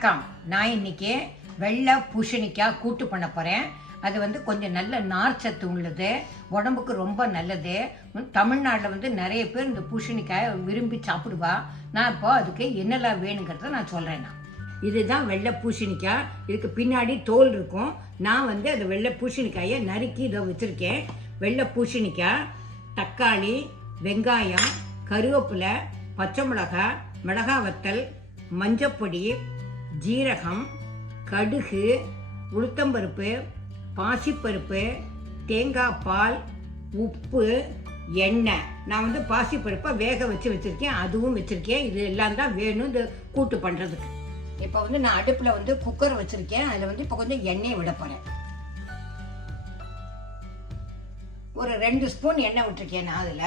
வணக்கம். நான் இன்னைக்கு வெள்ளை பூசணிக்காய் கூட்டு பண்ண போகிறேன் அது வந்து கொஞ்சம் நல்ல நார்ச்சத்து உள்ளது. உடம்புக்கு ரொம்ப நல்லது. தமிழ்நாட்டில் வந்து நிறைய பேர் இந்த பூசணிக்காயை விரும்பி சாப்பிடுவா. நான் இப்போ அதுக்கு என்னெல்லாம் வேணுங்கிறத நான் சொல்கிறேன் நான். இதுதான் வெள்ளை பூசணிக்காய். இதுக்கு பின்னாடி தோல் இருக்கும். நான் வந்து அந்த வெள்ளை பூசணிக்காயை நறுக்கி இதை வச்சுருக்கேன். வெள்ளை பூசணிக்காய் தக்காளி வெங்காயம் கருவேப்பிலை பச்சை மிளகாய் மிளகாய் வத்தல் மஞ்சப்பொடி ஜீரகம் கடுகு உளுத்தம்பருப்பு பாசிப்பருப்பு தேங்காய் பால் உப்பு எண்ணெய். நான் வந்து பாசிப்பருப்பை வேக வச்சு வச்சுருக்கேன். அதுவும் வச்சுருக்கேன். இது எல்லாம் தான் வேணும் இந்த கூட்டு பண்ணுறதுக்கு இப்போ வந்து நான் அடுப்பில் வந்து குக்கர் வச்சுருக்கேன். அதில் வந்து இப்போ கொஞ்சம் எண்ணெய் விட போகிறேன் ஒரு ரெண்டு ஸ்பூன் எண்ணெய் விட்டுருக்கேன் நான் அதில்.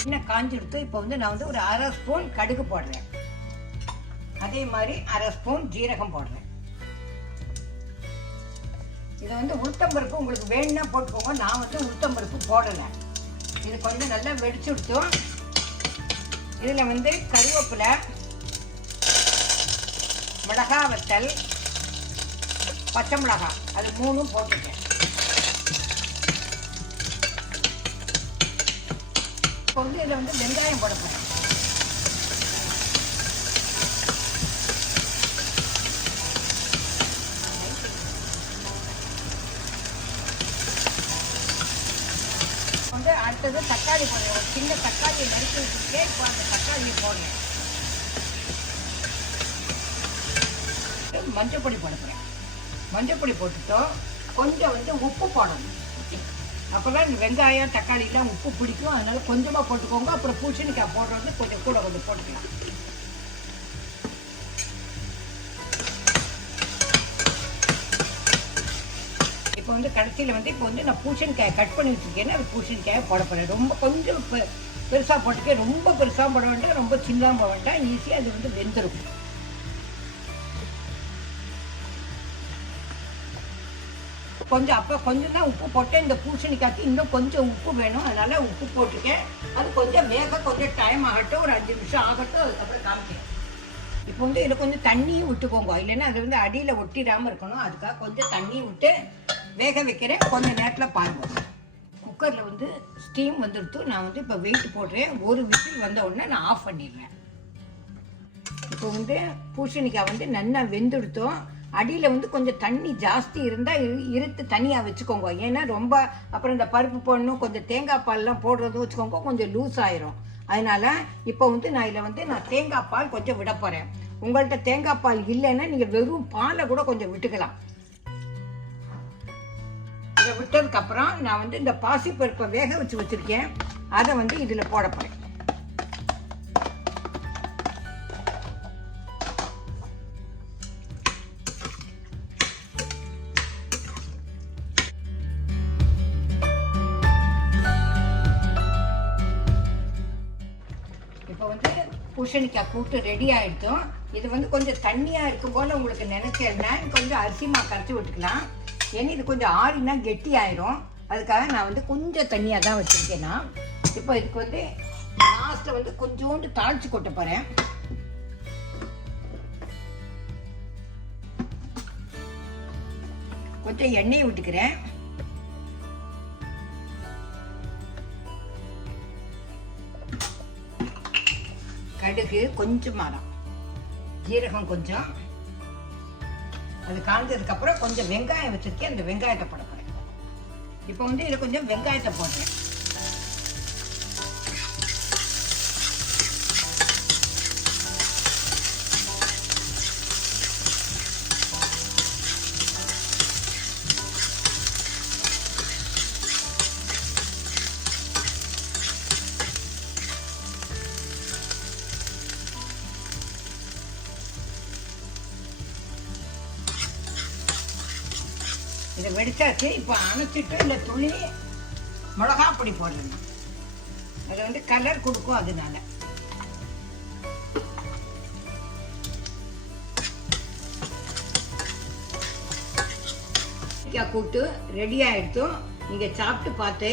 எண்ணெய் காஞ்சிடுத்து இப்போ வந்து நான் வந்து ஒரு அரை ஸ்பூன் கடுகு போடுறேன். அதே மாதிரி அரை ஸ்பூன் ஜீரகம் போடுறேன் இதை வந்து உளுத்தம்பருப்பு உங்களுக்கு வேணும்னா போட்டுக்கோங்க. நான் வந்து உளுத்தம்பருப்பு போடலை. இது கொஞ்சம் நல்லா வெடிச்சு விடுத்தோம் இதில் வந்து கருவேப்பிலை மிளகா வத்தல் பச்சை மிளகாய் அது மூணும் போட்டுட்டேன். இப்போ வந்து இதில் வந்து வெங்காயம் போட போகிறேன் வந்து அடுத்தது தக்காளி போடுறேன் ஒரு சின்ன தக்காளி நறுக்கி வச்சுருக்கேன் இப்போ அந்த தக்காளியை போடுறேன் மஞ்சள் பொடி போட போகிறேன் மஞ்சள் பொடி போட்டுட்டோம். கொஞ்சம் வந்து உப்பு போடணும். அப்போதான் இந்த வெங்காயம் தக்காளிலாம் உப்பு பிடிக்கும். அதனால கொஞ்சமாக போட்டுக்கோங்க. அப்புறம் பூசணிக்காய் போடுறது கொஞ்சம் கூட கொஞ்சம் போட்டுக்கலாம். இப்போ வந்து கடைசியில் வந்து இப்போ வந்து நான் பூசணிக்காய் கட் பண்ணி வச்சுருக்கேன்னா அது பூசணிக்காயை போட போகிறேன் ரொம்ப கொஞ்சம் பெ- போட்டுக்கேன் ரொம்ப பெருசாக போட வேண்டாம். ரொம்ப சின்னதாக போட வேண்டாம். ஈஸியாக அது வந்து வெந்துடும் கொஞ்சம் அப்போ கொஞ்சம் தான் உப்பு போட்டேன். இந்த பூசணிக்காய்க்கு இன்னும் கொஞ்சம் உப்பு வேணும். அதனால் உப்பு போட்டுக்கேன் அது கொஞ்சம் வேக கொஞ்சம் டைம் ஆகட்டும். ஒரு அஞ்சு நிமிஷம் ஆகட்டும். அதுக்கப்புறம் காமிக்கிறேன். இப்போ வந்து இதில் கொஞ்சம் தண்ணியும் விட்டுக்கோங்க. இல்லைன்னா அது வந்து அடியில் ஒட்டிடாமல் இருக்கணும். அதுக்காக கொஞ்சம் தண்ணியும் விட்டு வேக வைக்கிறேன். கொஞ்சம் நேரத்தில் பாருங்கள் குக்கரில் வந்து ஸ்டீம் வந்துடுத்து நான் வந்து இப்போ வெயிட் போடுறேன். ஒரு விசில் வந்த உடனே நான் ஆஃப் பண்ணிடுறேன். இப்போ வந்து பூசணிக்காய் வந்து நல்லா வெந்துடுத்தோம். அடியில் வந்து கொஞ்சம் தண்ணி ஜாஸ்தி இருந்தால் இருத்து தனியாக வச்சுக்கோங்க. ஏன்னா ரொம்ப அப்புறம் இந்த பருப்பு போடணும் கொஞ்சம் தேங்காய் பால்லாம் போடுறதும் வச்சுக்கோங்க கொஞ்சம் லூஸ் ஆயிரும். அதனால் இப்போ வந்து நான் இதில் வந்து நான் தேங்காய் பால் கொஞ்சம் விட போகிறேன் உங்கள்கிட்ட தேங்காய் பால் இல்லைன்னா நீங்கள் வெறும் பாலை கூட கொஞ்சம் விட்டுக்கலாம். அதை விட்டதுக்கப்புறம் நான் வந்து இந்த பாசிப்பருப்பை வேக வச்சு வச்சுருக்கேன். அதை வந்து இதில் போட போகிறேன் இப்போ வந்து பூசணிக்காய் கூட்டு ரெடி ஆகிடுச்சோம் இது வந்து கொஞ்சம் தண்ணியாக இருக்கும் போல் உங்களுக்கு நினைச்சேன்னா கொஞ்சம் அரிசி மா கரைச்சி விட்டுக்கலாம். ஏன்னா இது கொஞ்சம் ஆறினா கெட்டி ஆயிரும் அதுக்காக நான் வந்து கொஞ்சம் தண்ணியாக தான் வச்சுருக்கேன் நான். இப்போ இதுக்கு வந்து லாஸ்ட்டை வந்து கொஞ்சோண்டு தாளிச்சு கொட்ட போகிறேன் கொஞ்சம் எண்ணெயை விட்டுக்கிறேன் கடுகு கொஞ்சமாக தான். ஜீரகம் கொஞ்சம். அது காய்ஞ்சதுக்கப்புறம் கொஞ்சம் வெங்காயம் வச்சுருக்கேன். அந்த வெங்காயத்தை போட போகிறேன் இப்போ வந்து இதில் கொஞ்சம் வெங்காயத்தை போடுறேன். இது வெடிச்சாச்சு இப்போ அணைச்சிட்டு இந்த துணி மிளகா பொடி போடுறேன் அது வந்து கலர் கொடுக்கும் அதனால. கூப்பிட்டு கூட்டு ரெடி ஆயிடுத்தோம் நீங்கள் சாப்பிட்டு பார்த்து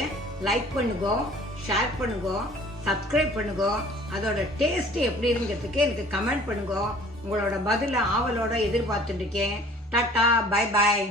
லைக் பண்ணுங்க ஷேர் பண்ணுங்க சப்ஸ்கிரைப் பண்ணுங்க. அதோட டேஸ்ட் எப்படி இருங்கிறதுக்கு எனக்கு கமெண்ட் பண்ணுங்க. உங்களோட பதிலை ஆவலோட எதிர்பார்த்துட்டு இருக்கேன். Tata bye bye